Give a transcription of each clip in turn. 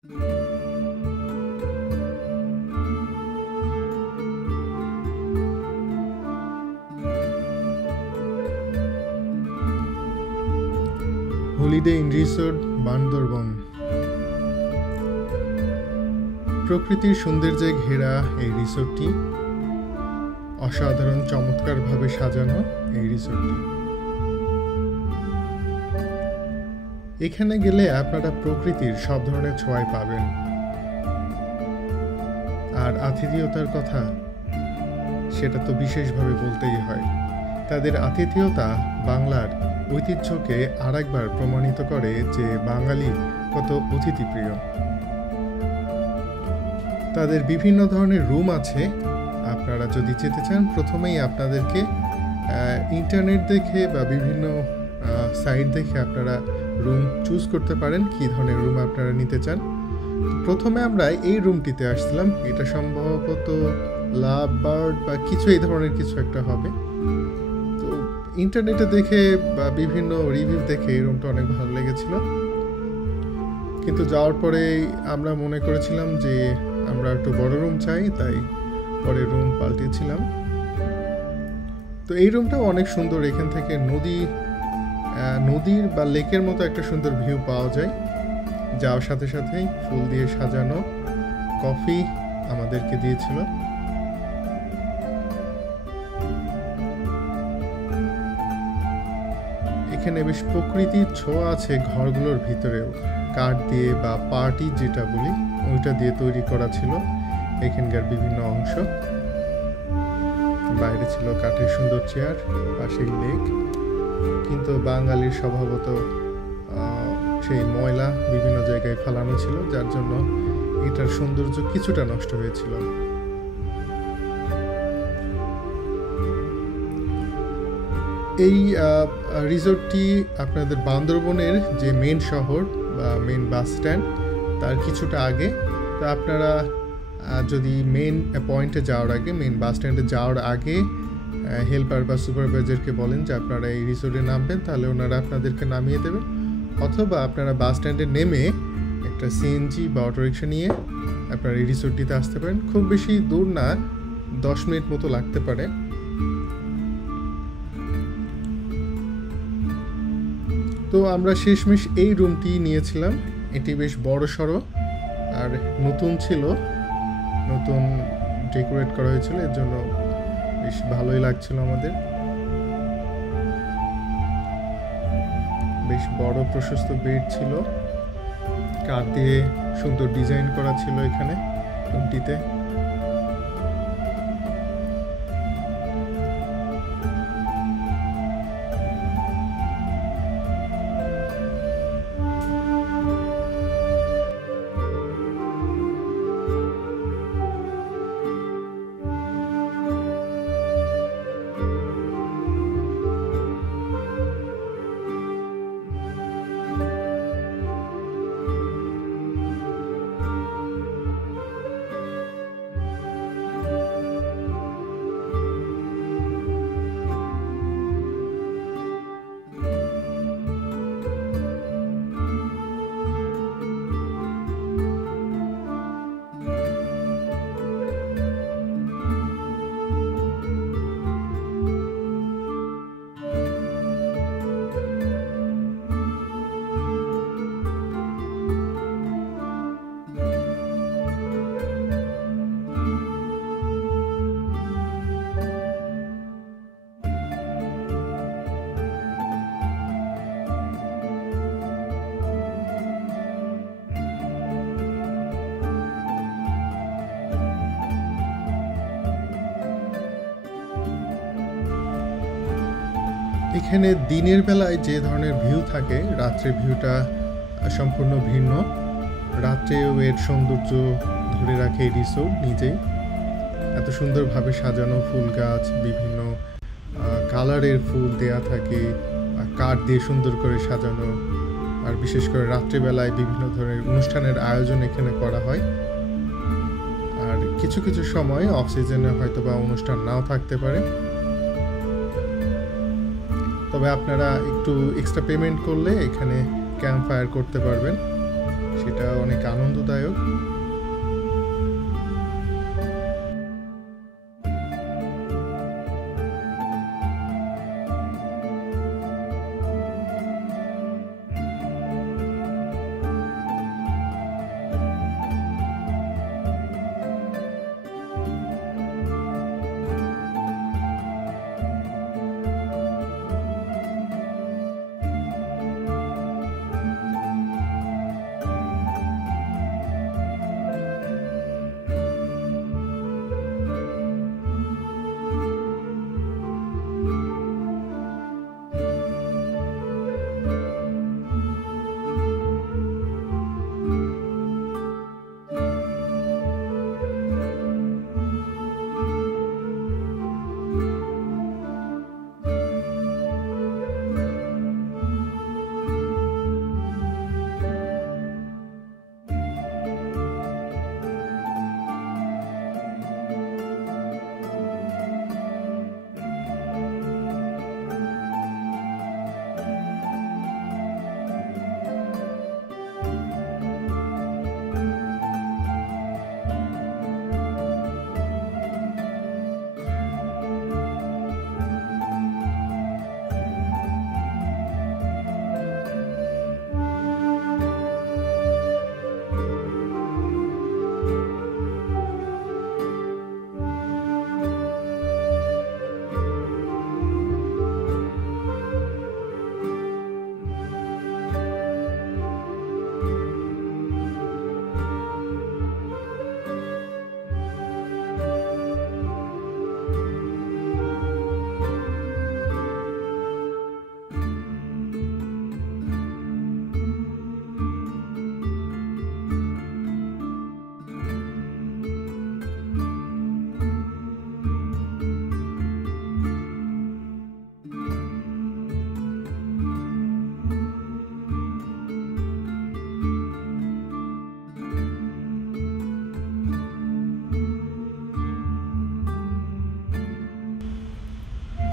Holiday in resort Bandarban. প্রকৃতির সৌন্দর্যে ঘেরা এই রিসোর্টটি, অসাধারণ চমৎকারভাবে সাজানো এই রিসোর্টটি। এখানে গেলে আপনারা প্রকৃতির সব ধরনের ছোঁয়াই পাবেন। আর আতিথেয়তার কথা সেটা তো বিশেষভাবে বলতেই হয়। তাদের আতিথেয়তা বাংলার ঐতিহ্যকে আরেকবার প্রমাণিত করে যে বাঙালি কত অতিথিপ্রিয়। তাদের বিভিন্ন ধরনের রুম আছে। আপনারা যদি যেতে চান, প্রথমেই আপনাদেরকে ইন্টারনেট দেখে বা বিভিন্ন সাইট দেখে আপনারা রুম চুজ করতে পারেন কী ধরনের রুম আপনারা নিতে চান। প্রথমে আমরা এই রুমটিতে আসছিলাম। এটা সম্ভবত লাভ বার্ড বা কিছু এই ধরনের কিছু একটা হবে। তো ইন্টারনেটে দেখে বা বিভিন্ন রিভিউ দেখে এই রুমটা অনেক ভালো লেগেছিল, কিন্তু যাওয়ার পরে আমরা মনে করেছিলাম যে আমরা একটু বড় রুম চাই, তাই পরে রুম পাল্টেছিলাম। তো এই রুমটাও অনেক সুন্দর। এখান থেকে নদীর বা লেকের মতো একটা সুন্দর ভিউ পাওয়া যায়। যাওয়ার সাথে সাথেই ফুল দিয়ে সাজানো কফি আমাদেরকে দিয়েছিল। এখানে বেশ প্রকৃতির ছোঁয়া আছে ঘরগুলোর ভিতরেও। কাঠ দিয়ে বা পার্টি যেটা বলি ওইটা দিয়ে তৈরি করা ছিল এখানকার বিভিন্ন অংশ। বাইরে ছিল কাঠের সুন্দর চেয়ার, পাশেই লেক। কিন্তু বাঙালির স্বভাবত সেই ময়লা বিভিন্ন জায়গায় ফেলানো ছিল, যার জন্য এটার সৌন্দর্য কিছুটা নষ্ট হয়েছিল। এই রিসোর্টটি আপনাদের বান্দরবনের যে মেন শহর বা মেন বাস স্ট্যান্ড তার কিছুটা আগে। তো আপনারা যদি মেন পয়েন্টে যাওয়ার আগে, মেন বাস স্ট্যান্ডে যাওয়ার আগে হেল্পার বা সুপারভাইজারকে বলেন যে আপনারা এই রিসোর্টে নামবেন, তাহলে ওনারা আপনাদেরকে নামিয়ে দেবে। অথবা আপনারা বাস স্ট্যান্ডে নেমে একটা সিএনজি বা অটোরিকশা নিয়ে আপনারা এই রিসোর্টটিতে আসতে পারেন। খুব বেশি দূর না, 10 মিনিট মতো লাগতে পারে। তো আমরা শেষমেশ এই রুমটি নিয়েছিলাম। এটি বেশ বড় সড়ো আর নতুন ছিল, নতুন ডেকোরেট করা হয়েছিল, এর জন্য বেশ ভালোই লাগছিল আমাদের। বেশ বড় প্রশস্ত বেড ছিল, কাঠ দিয়ে সুন্দর ডিজাইন করা ছিল এখানে রুমটিতে। এখানে দিনের বেলায় যে ধরনের ভিউ থাকে, রাত্রের ভিউটা সম্পূর্ণ ভিন্ন। রাত্রেও এর সৌন্দর্য ধরে রাখে এই রিসোর্ট নিজেই। এত সুন্দরভাবে সাজানো, ফুল গাছ, বিভিন্ন কালারের ফুল দেয়া থাকে, কাঠ দিয়ে সুন্দর করে সাজানো। আর বিশেষ করে রাত্রিবেলায় বিভিন্ন ধরনের অনুষ্ঠানের আয়োজন এখানে করা হয়। আর কিছু কিছু সময় অফ সিজনে হয়তো বা অনুষ্ঠান নাও থাকতে পারে, তবে আপনারা একটু এক্সট্রা পেমেন্ট করলে এখানে ক্যাম্প ফায়ার করতে পারবেন। সেটা অনেক আনন্দদায়ক।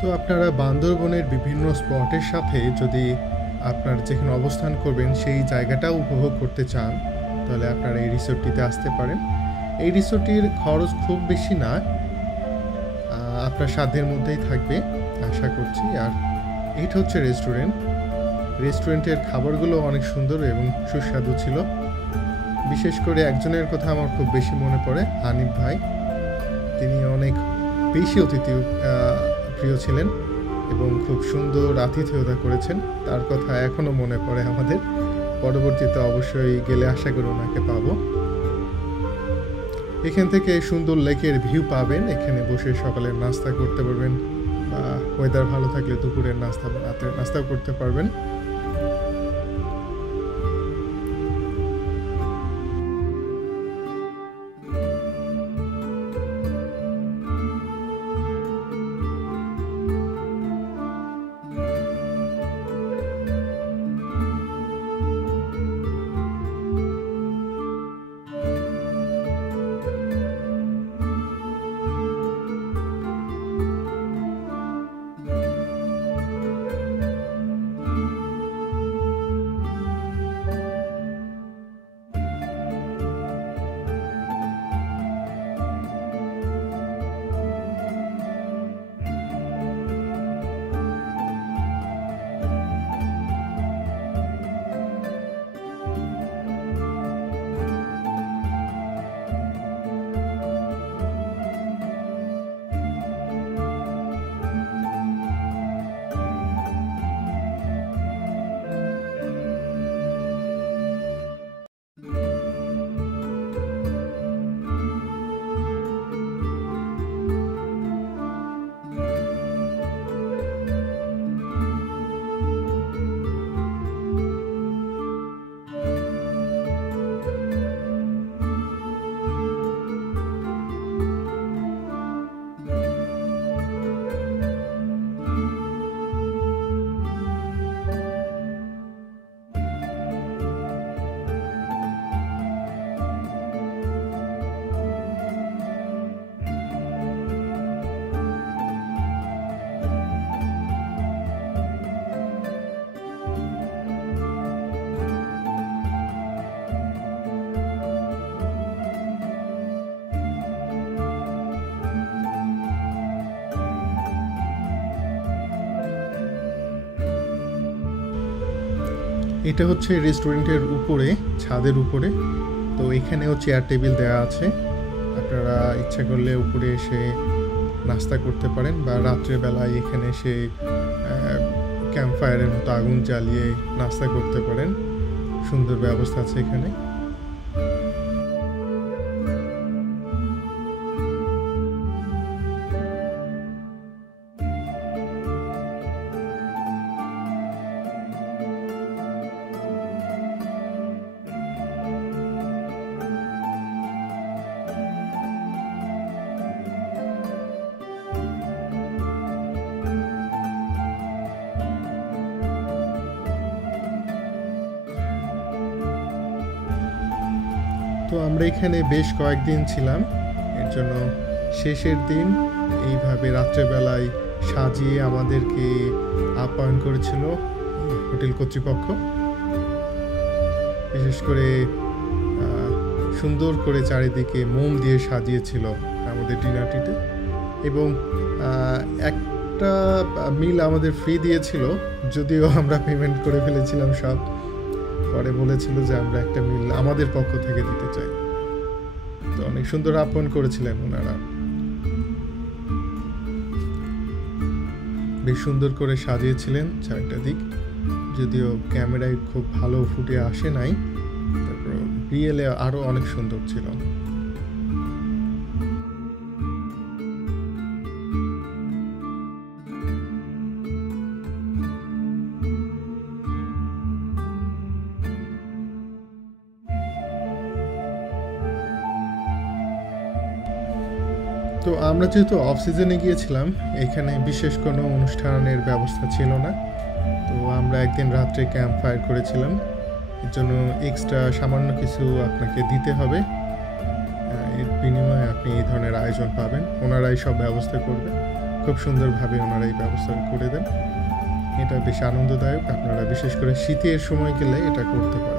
তো আপনারা বান্দরবনের বিভিন্ন স্পটের সাথে যদি আপনার যেখানে অবস্থান করবেন সেই জায়গাটাও উপভোগ করতে চান, তাহলে আপনারা এই রিসোর্টটিতে আসতে পারেন। এই রিসোর্টটির খরচ খুব বেশি না, আপনার সাধ্যের মধ্যেই থাকবে আশা করছি। আর এটা হচ্ছে রেস্টুরেন্টের খাবারগুলো অনেক সুন্দর এবং সুস্বাদু ছিল। বিশেষ করে একজনের কথা আমার খুব বেশি মনে পড়ে, হানিফ ভাই। তিনি অনেক বেশি অতিথি প্রিয় ছিলেন এবং খুব সুন্দর আতিথেয়তা করেছেন। তার কথা এখনও মনে পড়ে আমাদের। পরবর্তীতে অবশ্যই গেলে আশা করি ওনাকে পাবো। এখান থেকে সুন্দর লেকের ভিউ পাবেন, এখানে বসে সকালের নাস্তা করতে পারবেন, বা ওয়েদার ভালো থাকলে দুপুরের নাস্তা বা রাতের নাস্তাও করতে পারবেন। এটা হচ্ছে রেস্টুরেন্টের উপরে, ছাদের উপরে। তো এখানেও চেয়ার টেবিল দেওয়া আছে, আপনারা ইচ্ছা করলে উপরে এসে নাস্তা করতে পারেন, বা রাত্রেবেলায় এখানে এসে ক্যাম্প ফায়ারের মতো আগুন জ্বালিয়ে নাস্তা করতে পারেন। সুন্দর ব্যবস্থা আছে এখানে। তো আমরা এখানে বেশ কয়েকদিন ছিলাম, এর জন্য শেষের দিন এইভাবে রাত্রেবেলায় সাজিয়ে আমাদেরকে আপ্যায়ন করেছিল হোটেল কর্তৃপক্ষ। বিশেষ করে সুন্দর করে চারিদিকে মোম দিয়ে সাজিয়েছিল আমাদের ডিনারটিতে, এবং একটা মিল আমাদের ফ্রি দিয়েছিল, যদিও আমরা পেমেন্ট করে ফেলেছিলাম সব। পরে বলেছিল যে আমরা একটা মিল আমাদের পক্ষ থেকে দিতে চাই। তো অনেক সুন্দর আপ্যায়ন করেছিলেন ওনারা, বেশ সুন্দর করে সাজিয়েছিলেন চারটা দিক, যদিও ক্যামেরায় খুব ভালো ফুটে আসে নাই, তারপর রিয়েলে আরো অনেক সুন্দর ছিল। তো আমরা যেহেতু অফ সিজনে গিয়েছিলাম, এখানে বিশেষ কোনো অনুষ্ঠানের ব্যবস্থা ছিল না। তো আমরা একদিন রাত্রে ক্যাম্প ফায়ার করেছিলাম, এর জন্য এক্সট্রা সামান্য কিছু আপনাকে দিতে হবে। এর বিনিময়ে আপনি এই ধরনের আয়োজন পাবেন, ওনারাই সব ব্যবস্থা করবে, খুব সুন্দরভাবে ওনারাই ব্যবস্থা করে দেন। এটা বেশ আনন্দদায়ক, আপনারা বিশেষ করে শীতের সময় গেলে এটা করতে পারেন।